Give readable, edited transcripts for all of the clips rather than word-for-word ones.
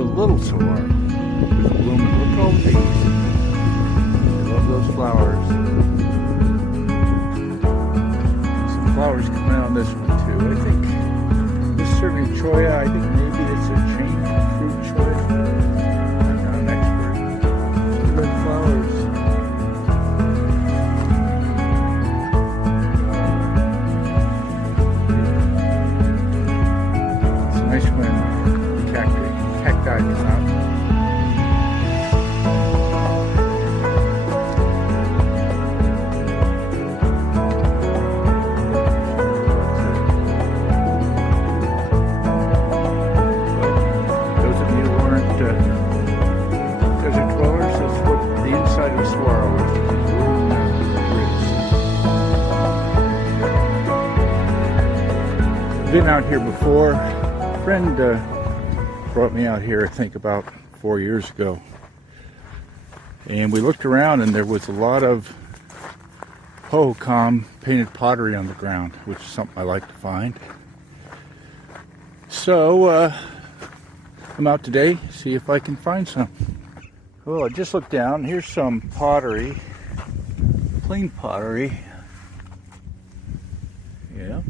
a little saguaro. There's blooming. Look at all the babies. I love those flowers. Some flowers coming out on this one too. I think this is serving choya. I think maybe it's a chain fruit choya. I'm not an expert. The red flowers. It's nice when cacti is out. Been out here before. A friend brought me out here, I think, about 4 years ago. And we looked around and there was a lot of Hohokam painted pottery on the ground, which is something I like to find. So I'm out today, see if I can find some. Well, I just looked down. Here's some pottery, plain pottery. Yeah.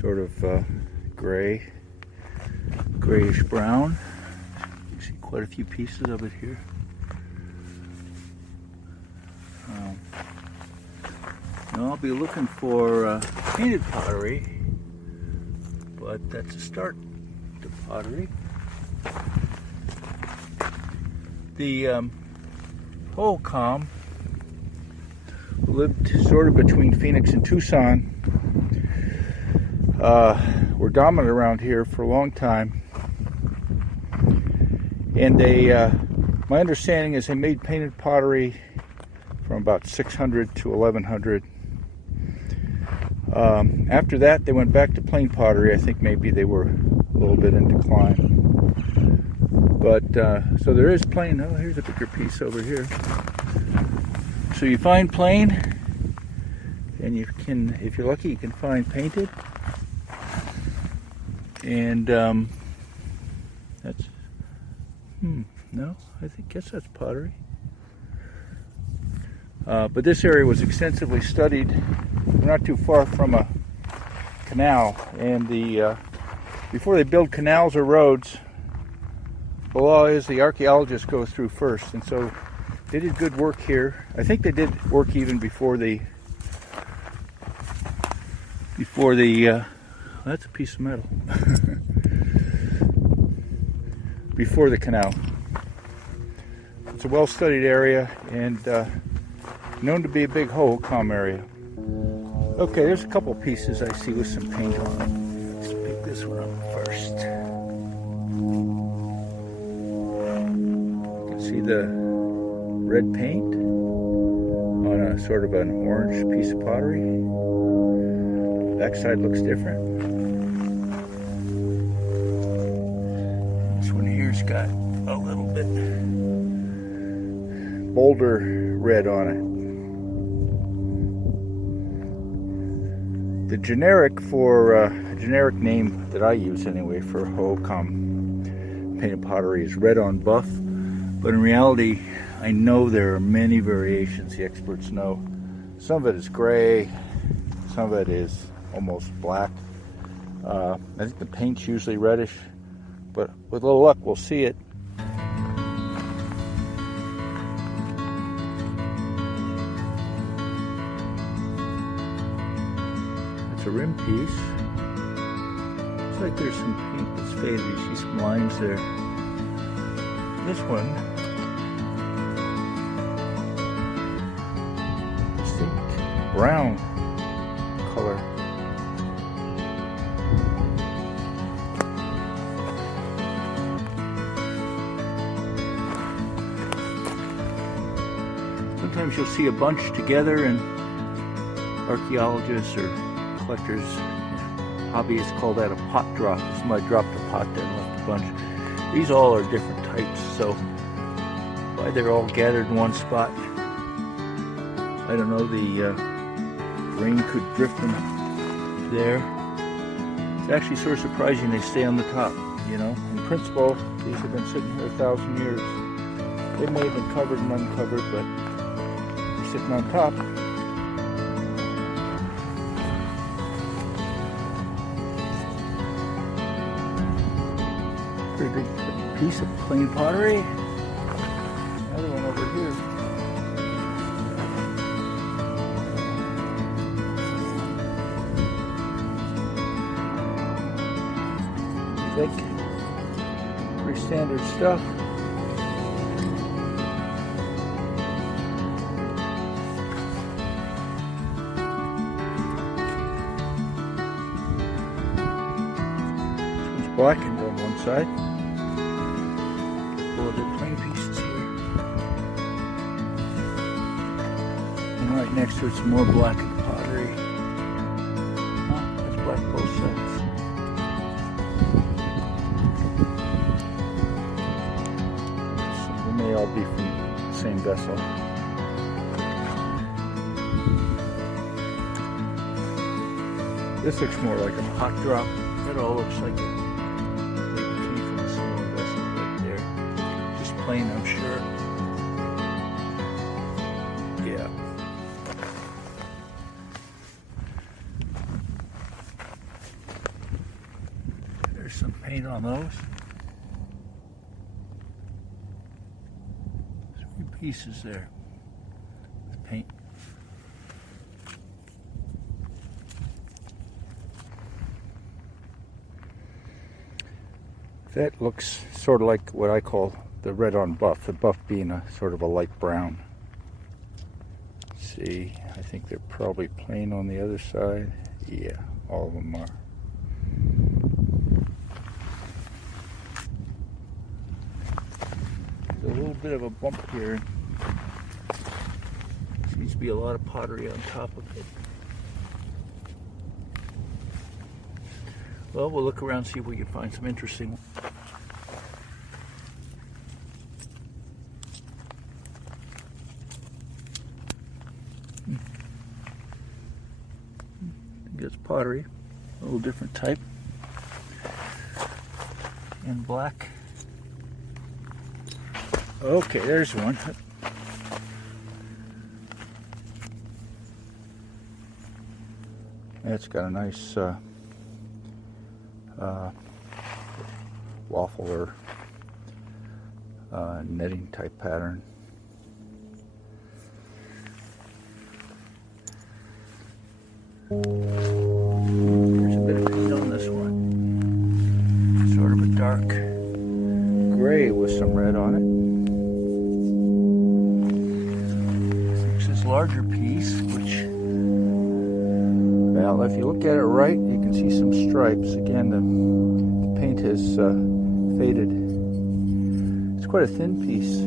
Sort of grayish brown. You see quite a few pieces of it here. Now I'll be looking for painted pottery, but that's a start to pottery. The Hohokam lived sort of between Phoenix and Tucson. Were dominant around here for a long time, and they, my understanding is they made painted pottery from about 600 to 1100. After that, they went back to plain pottery. I think maybe they were a little bit in decline. But so there is plain. Oh, here's a bigger piece over here. So you find plain, and you can, if you're lucky, you can find painted. And that's, no, I guess that's pottery. But this area was extensively studied. We're not too far from a canal, and before they build canals or roads, the law is the archaeologists go through first, and so they did good work here. I think they did work even before the that's a piece of metal. Before the canal. It's a well-studied area and known to be a big Hohokam area. Okay, there's a couple pieces I see with some paint on them. Let's pick this one up first. You can see the red paint on a sort of an orange piece of pottery. Backside looks different. This one here's got a little bit bolder red on it. The generic name that I use anyway for Hohokam painted pottery is red on buff, but in reality I know there are many variations. The experts know. Some of it is gray, some of it is almost black. I think the paint's usually reddish, but with a little luck we'll see it. It's a rim piece. Looks like there's some paint that's faded. You see some lines there. This one, distinct brown color. Sometimes you'll see a bunch together, and archaeologists or collectors, hobbyists call that a pot drop. Somebody dropped a pot there and left a bunch. These all are different types, so why they're all gathered in one spot, I don't know. The rain could drift them there. It's actually sort of surprising they stay on the top. You know, in principle, these have been sitting here 1,000 years. They may have been covered and uncovered, but they're sitting on top. Pretty big piece of plain pottery. Another one over here. Thick, pretty standard stuff. This one's blackened on one side. A couple other plain pieces here. And right next to it, some more blackened pottery. Oh, that's black both sides. They may all be from the same vessel. This looks more like a hot drop. That all looks like it maybe came from a similar vessel right there. Just plain, I'm sure. Yeah. There's some paint on those. Pieces there with paint. That looks sort of like what I call the red on buff, the buff being a sort of a light brown. Let's see, I think they're probably plain on the other side. Yeah, all of them are. A little bit of a bump here. Seems to be a lot of pottery on top of it. Well, we'll look around and see if we can find some interesting ones. I think it's pottery, a little different type. In black. Okay, there's one. It's got a nice waffle or netting type pattern. There's a bit of paint on this one. Sort of a dark gray with some red on it. Larger piece, which, well, if you look at it right, you can see some stripes. Again, the paint has faded. It's quite a thin piece.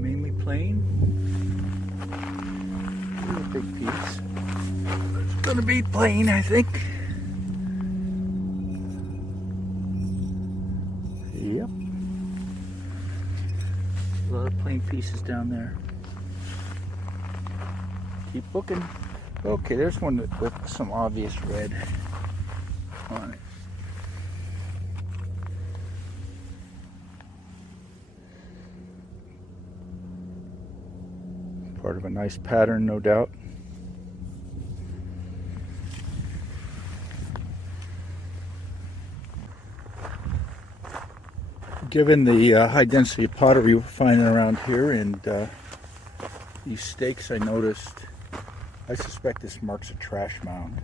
Mainly plain. Here's a big piece. It's going to be plain, I think. Yep. A lot of plain pieces down there. Keep looking. Okay, there's one with some obvious red on it. Part of a nice pattern, no doubt. Given the high density of pottery we're finding around here and these stakes, I noticed, I suspect this marks a trash mound.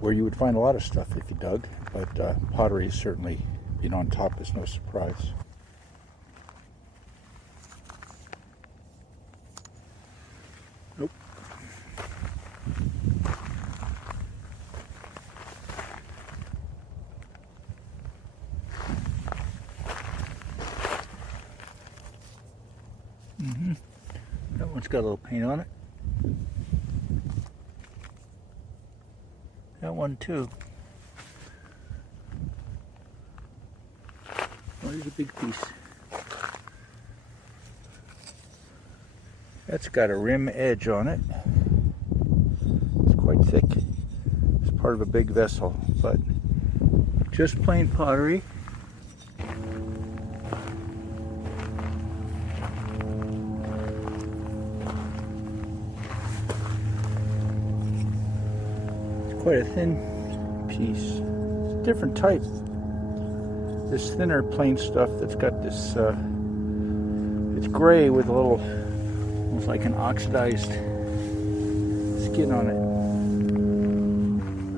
Where you would find a lot of stuff if you dug, but pottery certainly being on top is no surprise. Nope. That one's got a little paint on it. That one too. Oh, here's a big piece. That's got a rim edge on it. It's quite thick. It's part of a big vessel, but just plain pottery. It's quite a thin piece. It's a different type. This thinner plain stuff that's got this, it's gray with a little, almost like an oxidized skin on it.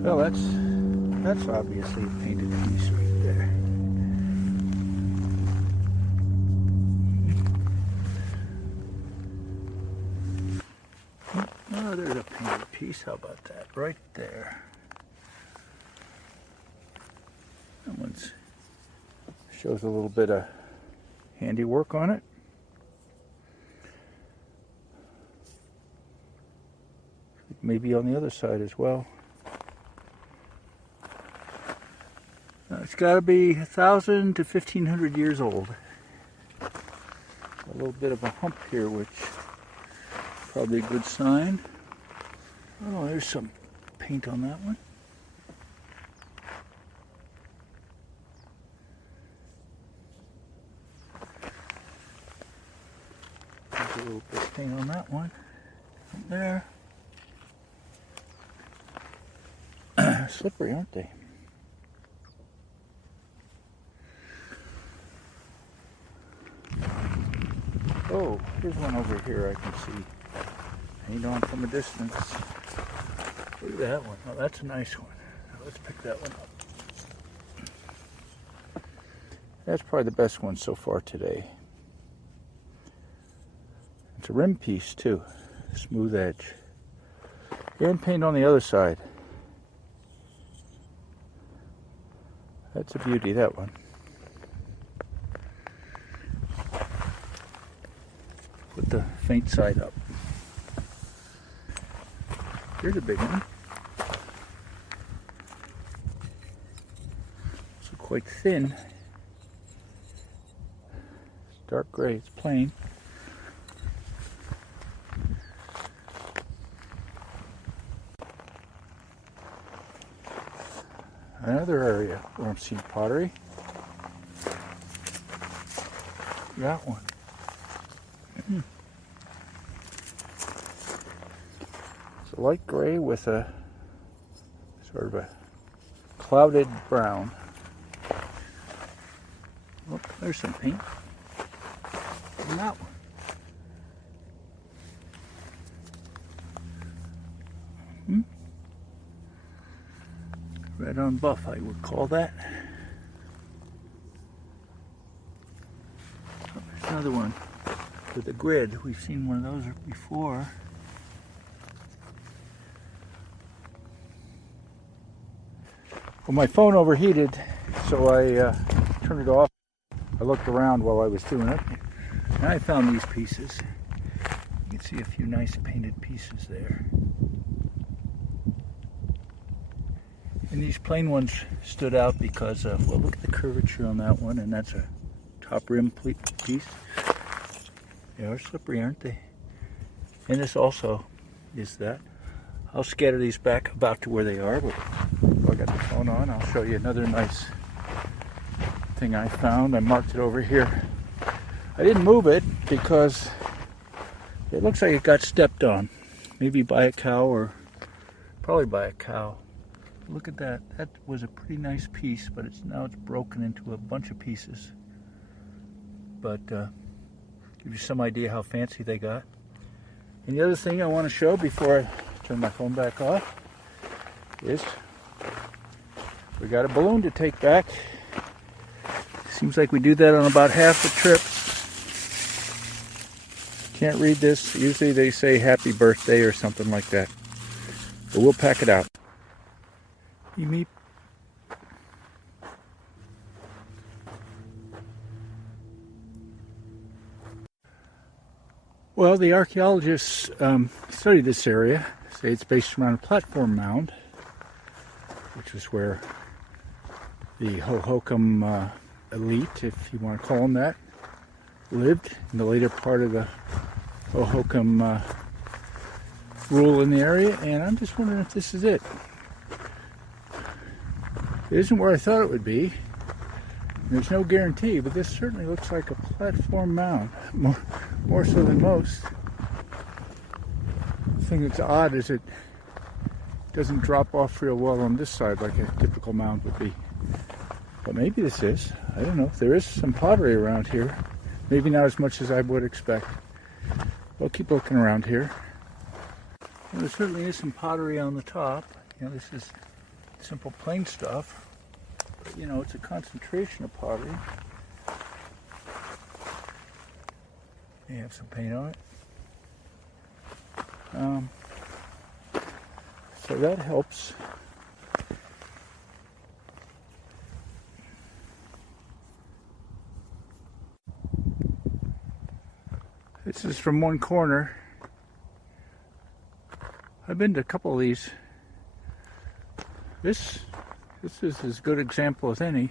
Well, that's obviously a painted piece right there. Oh, there's a painted piece. How about that? Right there. That one's shows a little bit of handiwork on it. Maybe on the other side as well. It's got to be 1,000 to 1,500 years old. A little bit of a hump here, which is probably a good sign. Oh, there's some paint on that one. There's a little bit of paint on that one. Right there. Slippery, aren't they? Oh, here's one over here I can see. Paint on from a distance. Look at that one. Oh, that's a nice one. Now let's pick that one up. That's probably the best one so far today. It's a rim piece too. Smooth edge. And paint on the other side. That's a beauty, that one. Put the faint side up. Here's a big one. It's quite thin. It's dark gray, it's plain. Another area where I'm seeing pottery. That one. It's a light gray with a sort of a clouded brown. Oh, there's some paint on that one. Red on buff, I would call that. Oh, there's another one with a grid. We've seen one of those before. Well, my phone overheated, so I turned it off. I looked around while I was doing it, and I found these pieces. You can see a few nice painted pieces there. And these plain ones stood out because, well, look at the curvature on that one, and that's a top rim piece. They are slippery, aren't they? And this also is that. I'll scatter these back about to where they are, but if I got the phone on, I'll show you another nice thing I found. I marked it over here. I didn't move it because it looks like it got stepped on. Maybe by a cow, or probably by a cow. Look at that. That was a pretty nice piece, but now it's broken into a bunch of pieces. But give you some idea how fancy they got. And the other thing I want to show before I turn my phone back off is we got a balloon to take back. Seems like we do that on about half the trips. Can't read this. Usually they say happy birthday or something like that. But we'll pack it out. Meep. Well, the archaeologists studied this area. Say it's based around a platform mound, which is where the Hohokam elite, if you want to call them that, lived in the later part of the Hohokam rule in the area, and I'm just wondering if this is it. It isn't where I thought it would be. There's no guarantee, but this certainly looks like a platform mound, more so than most. The thing that's odd is it doesn't drop off real well on this side like a typical mound would be. But maybe this is. I don't know. There is some pottery around here. Maybe not as much as I would expect. We'll keep looking around here. Well, there certainly is some pottery on the top. You know, this is simple plain stuff. But, you know, it's a concentration of pottery. They have some paint on it. So that helps. This is from one corner. I've been to a couple of these. This is as good an example as any.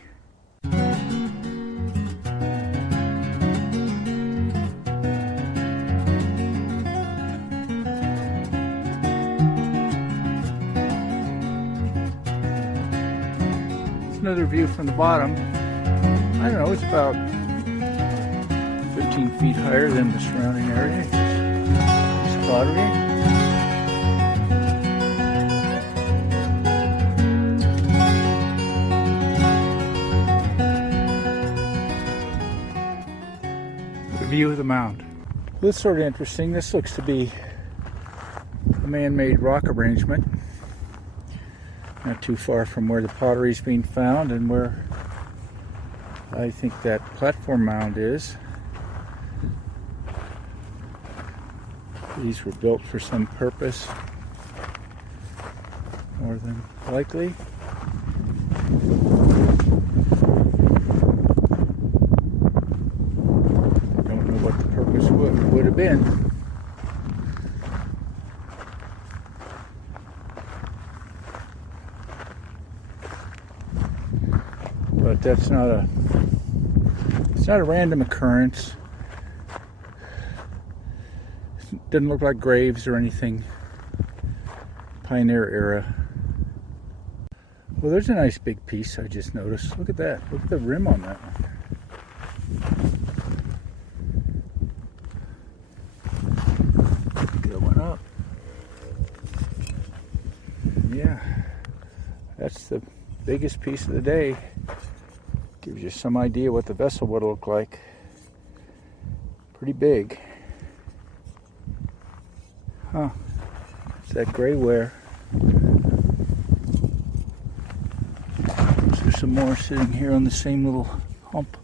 Another view from the bottom. I don't know, it's about 15 feet higher than the surrounding area. It's pottery. The view of the mound. This is sort of interesting. This looks to be a man-made rock arrangement. Not too far from where the pottery is being found and where I think that platform mound is. These were built for some purpose, more than likely. Don't know what the purpose would have been. But that's not a, it's not a random occurrence. It doesn't look like graves or anything. Pioneer era. Well, there's a nice big piece I just noticed. Look at that. Look at the rim on that one. Good one up. Yeah, that's the biggest piece of the day. Gives you some idea what the vessel would look like. Pretty big. Huh. It's that gray ware. There's some more sitting here on the same little hump.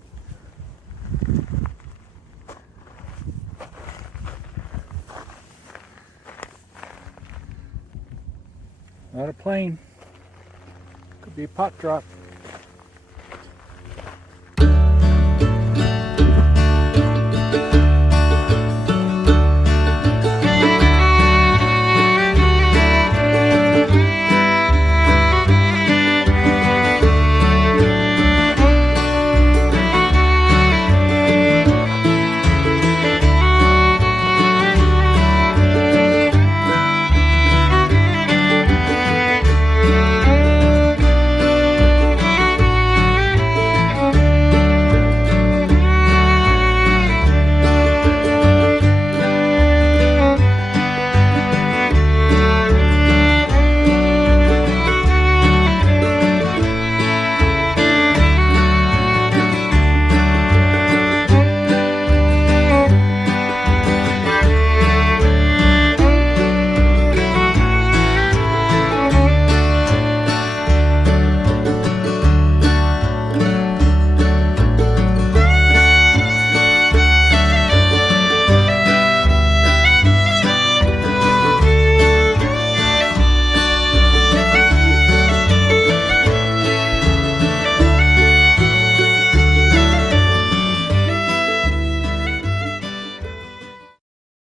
Not a plane. Could be a pot drop.